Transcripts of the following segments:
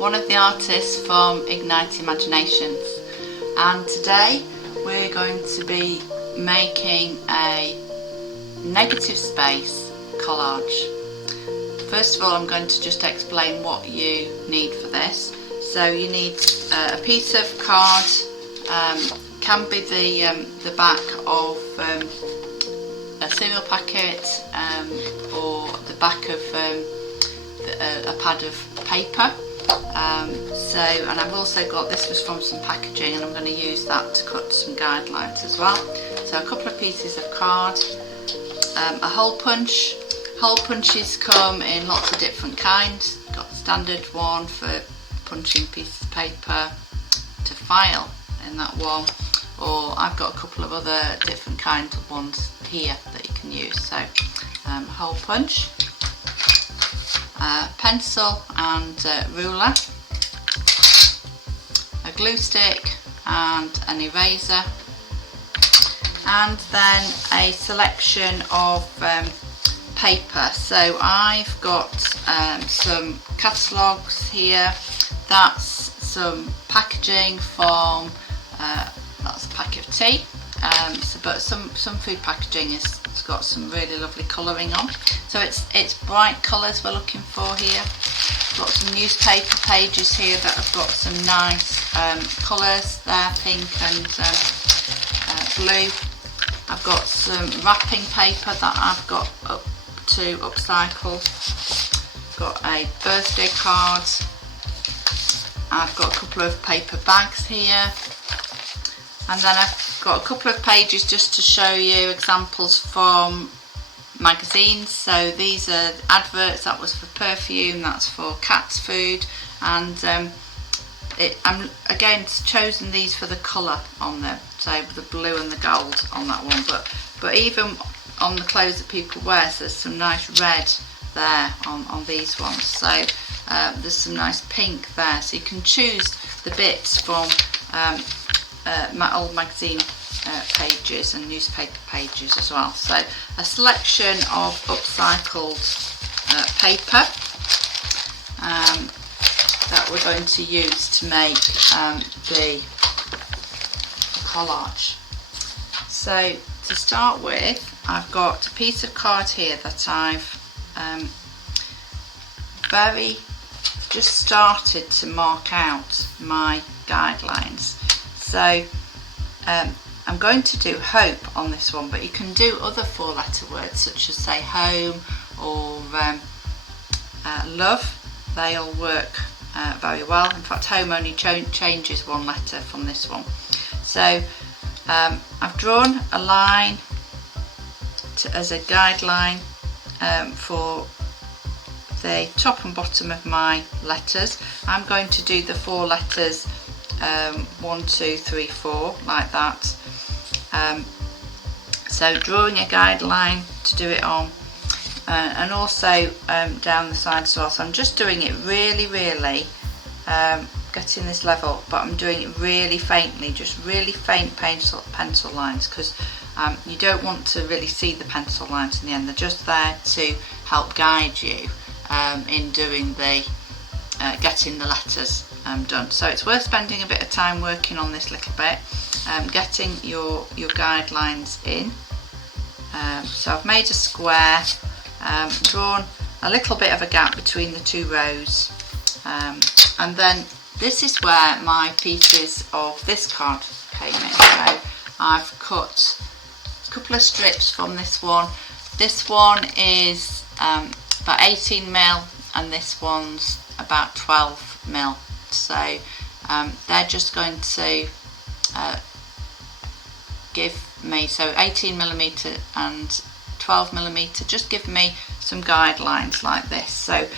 one of the artists from Ignite Imaginations, and today we're going to be making a negative space collage. First of all, I'm going to just explain what you need for this. So you need a piece of card, can be the back of a cereal packet, or the back of a pad of paper. And I've also got, this was from some packaging, and I'm going to use that to cut some guidelines as well. So a couple of pieces of card, a hole punch. Hole punches come in lots of different kinds. Got the standard one for punching pieces of paper to file in that one, or I've got a couple of other different kinds of ones here that you can use. So hole punch, pencil and ruler, a glue stick and an eraser, and then a selection of paper. So I've got some catalogues here. That's some packaging from that's a packet of tea, but some food packaging has got some really lovely colouring on. So it's bright colours we're looking for here. Got some newspaper pages here that have got some nice colours there, pink and blue. I've got some wrapping paper that I've got up to upcycle. Got a birthday card. I've got a couple of paper bags here, and then I've got a couple of pages just to show you examples from magazines. So these are adverts. That was for perfume, that's for cats food, and I'm again chosen these for the colour on them, so the blue and the gold on that one, but even on the clothes that people wear, so there's some nice red there on these ones. So there's some nice pink there, so you can choose the bits from my old magazine pages and newspaper pages as well. So a selection of upcycled paper that we're going to use to make the collage. So to start with, I've got a piece of card here that I've just started to mark out my guidelines. So I'm going to do hope on this one, but you can do other 4-letter words such as say home or love. They all work very well. In fact, home only changes 1 letter from this one. So I've drawn a line as a guideline for the top and bottom of my letters. I'm going to do the 4 letters 1, 2, 3, 4 like that. So drawing a guideline to do it on, and also down the side as well. So I'm just doing it really getting this level, but I'm doing it really faintly, just really faint pencil lines, because you don't want to really see the pencil lines in the end. They're just there to help guide you in doing the getting the letters done. So it's worth spending a bit of time working on this little bit, getting your guidelines in. So I've made a square, drawn a little bit of a gap between the 2 rows, and then this is where my pieces of this card came in. So I've cut a couple of strips from this one. This one is about 18mm, and this one's about 12mm. So they're just going to give me, so 18mm and 12mm, just give me some guidelines like this. So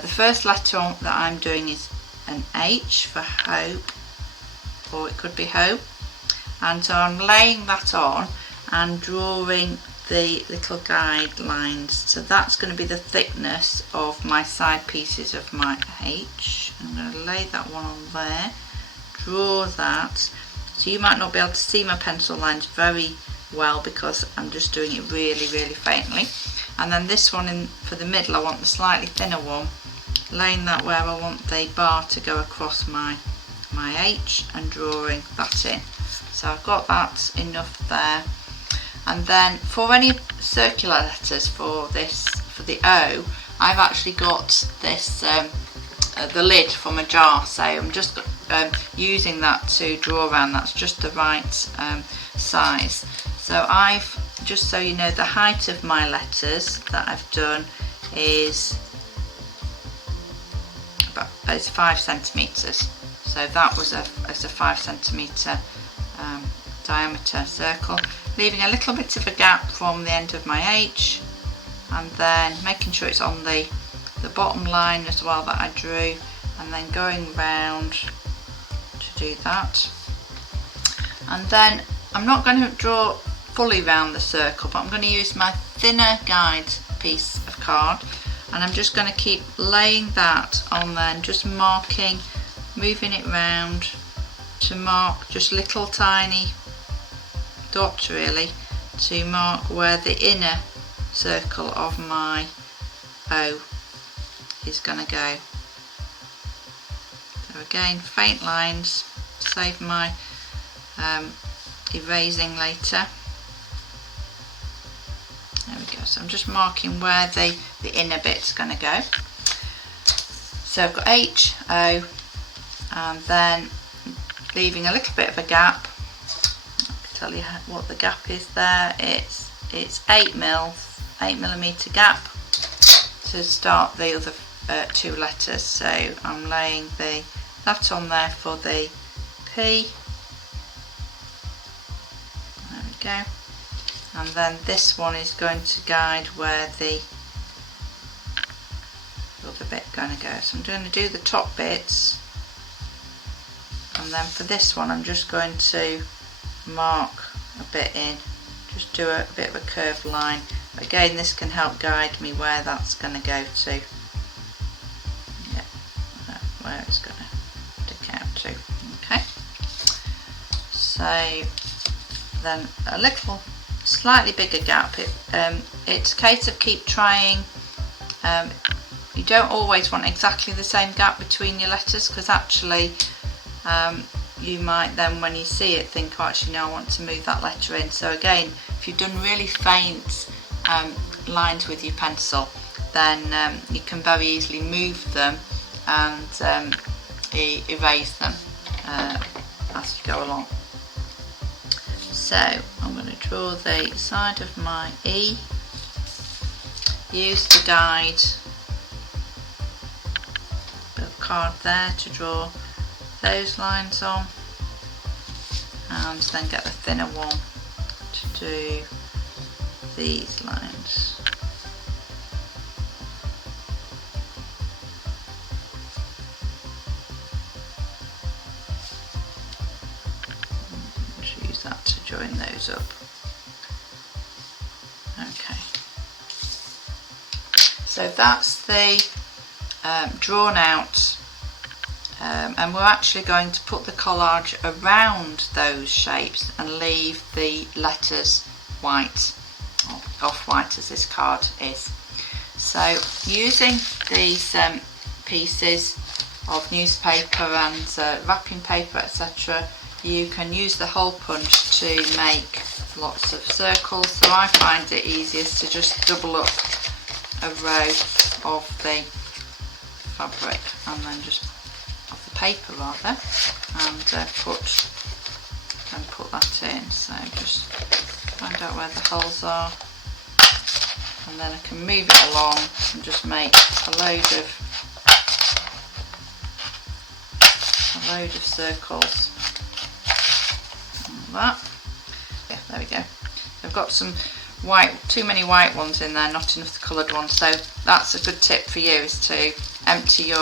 the first letter that I'm doing is an H for hope, or it could be hope, and so I'm laying that on and drawing the little guidelines. So that's going to be the thickness of my side pieces of my H. I'm going to lay that one on there, draw that. So you might not be able to see my pencil lines very well because I'm just doing it really faintly. And then this one for the middle, I want the slightly thinner one laying that where I want the bar to go across my H and drawing that in. So I've got that enough there. And then for any circular letters for the O, I've actually got this the lid from a jar, so I'm just using that to draw around. That's just the right size. So I've, just so you know, the height of my letters that I've done is it's 5 centimeters. So that was a 5 centimeter diameter circle, leaving a little bit of a gap from the end of my H, and then making sure it's on the bottom line as well that I drew, and then going round to do that. And then I'm not going to draw fully round the circle, but I'm going to use my thinner guide piece of card, and I'm just going to keep laying that on there and just marking, moving it round to mark just little tiny dots really, to mark where the inner circle of my O is going to go. So again, faint lines, save my erasing later. There we go. So I'm just marking where the inner bit's going to go. So I've got H, O, and then leaving a little bit of a gap. I can tell you what the gap is there. It's 8mm gap to start the other 2 letters. So I'm laying that on there for the P. There we go. And then this one is going to guide where the other bit going to go. So I'm going to do the top bits, and then for this one I'm just going to mark a bit in, just do a bit of a curved line. Again, this can help guide me where that's going to go to. Yeah, where it's going to stick out to. Okay. So then a little slightly bigger gap. It's a case of keep trying. You don't always want exactly the same gap between your letters, because actually you might then, when you see it, think, oh, actually no, I want to move that letter in. So again, if you've done really faint lines with your pencil, then you can very easily move them and erase them as you go along. So I'm going to draw the side of my E, use the guide bit of card there to draw those lines on, and then get the thinner one to do these lines. Use that to join those up. Okay, so that's the drawn out, and we're actually going to put the collage around those shapes and leave the letters white, or off-white as this card is. So using these pieces of newspaper and wrapping paper, etc., you can use the hole punch to make lots of circles. So I find it easiest to just double up a row of the fabric, and then just of the paper rather, and put that in. So just find out where the holes are, and then I can move it along and just make a load of circles. Like that. Yeah, there we go. I've got some too many white ones in there, not enough the coloured ones. So that's a good tip for you, is to empty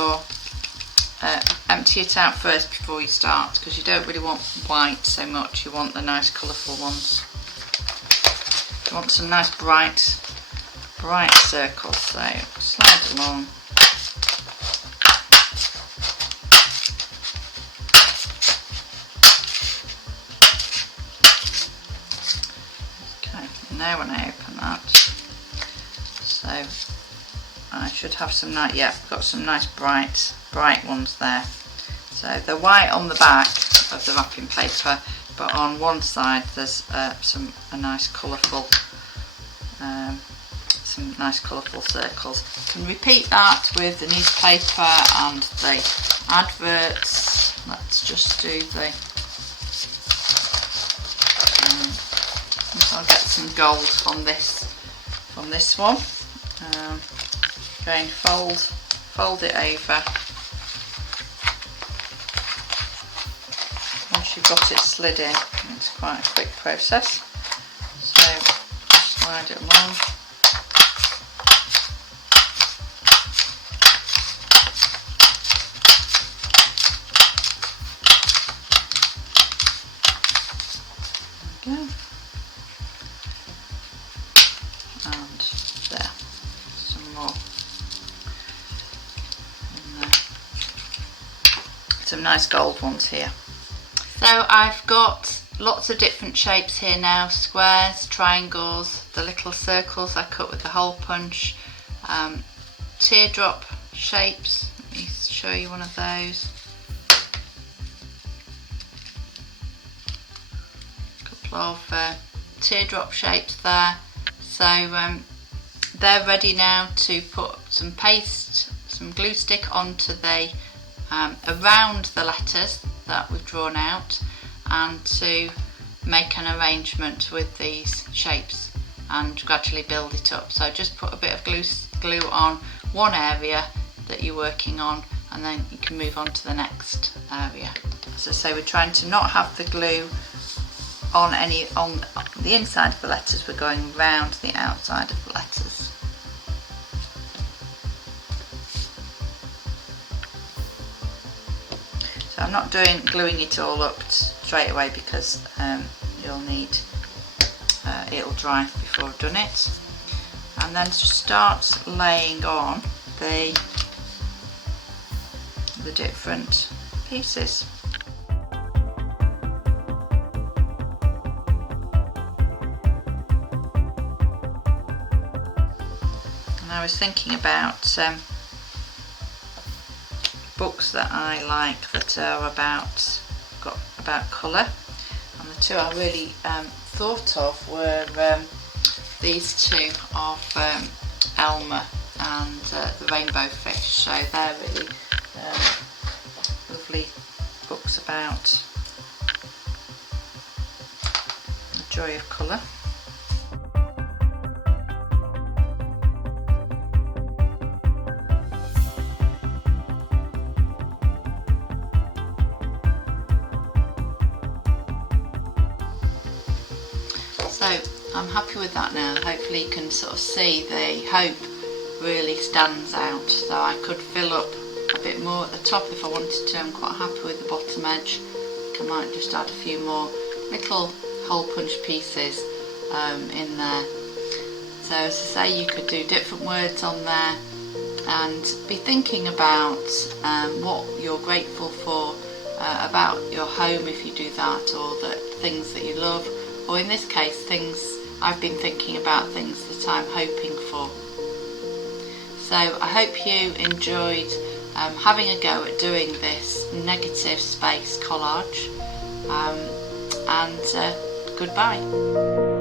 it out first before you start, because you don't really want white so much. You want the nice colourful ones. You want some nice bright circles. So slide along. Now when I open that, so I should have some nice, yeah, got some nice bright ones there. So they're white on the back of the wrapping paper, but on one side there's some nice colourful circles. You can repeat that with the newspaper and the adverts. Let's just do the. I'll get some gold from this one. Again, fold it over. Once you've got it slid in, it's quite a quick process. So just slide it along. There we go. And there, some more in there. Some nice gold ones here. So I've got lots of different shapes here now, squares, triangles, the little circles I cut with the hole punch, teardrop shapes. Let me show you one of those. A couple of teardrop shapes there. So they're ready now to put some paste, some glue stick onto the around the letters that we've drawn out, and to make an arrangement with these shapes and gradually build it up. So just put a bit of glue on one area that you're working on, and then you can move on to the next area. As I say, we're trying to not have the glue on the inside of the letters, we're going round the outside of the letters. So I'm not gluing it all up straight away because you'll need it'll dry before I've done it, and then just start laying on the different pieces. I was thinking about books that I like that are about colour, and the two I really thought of were these two of Elmer and the Rainbow Fish. So they're really lovely books about the joy of colour. So I'm happy with that now. Hopefully you can sort of see the hope really stands out. So I could fill up a bit more at the top if I wanted to. I'm quite happy with the bottom edge. I might just add a few more little hole punch pieces in there. So as I say, you could do different words on there and be thinking about what you're grateful for about your home if you do that, or the things that you love. Or in this case, I've been thinking about things that I'm hoping for. So I hope you enjoyed having a go at doing this negative space collage, and goodbye.